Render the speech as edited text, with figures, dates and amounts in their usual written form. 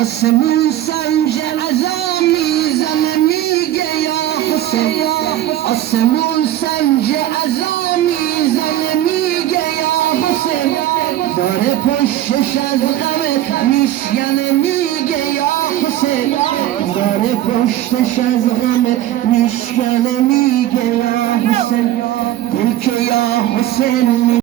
آسمون سنج عزا میزنه میگه یا حسین، آسمون سنج عزا میزنه میگه یا حسین، داره پشتش از غم میشکنه میگه یا حسین، داره پشتش از غم میشکنه میگه یا حسین، دل که یا حسین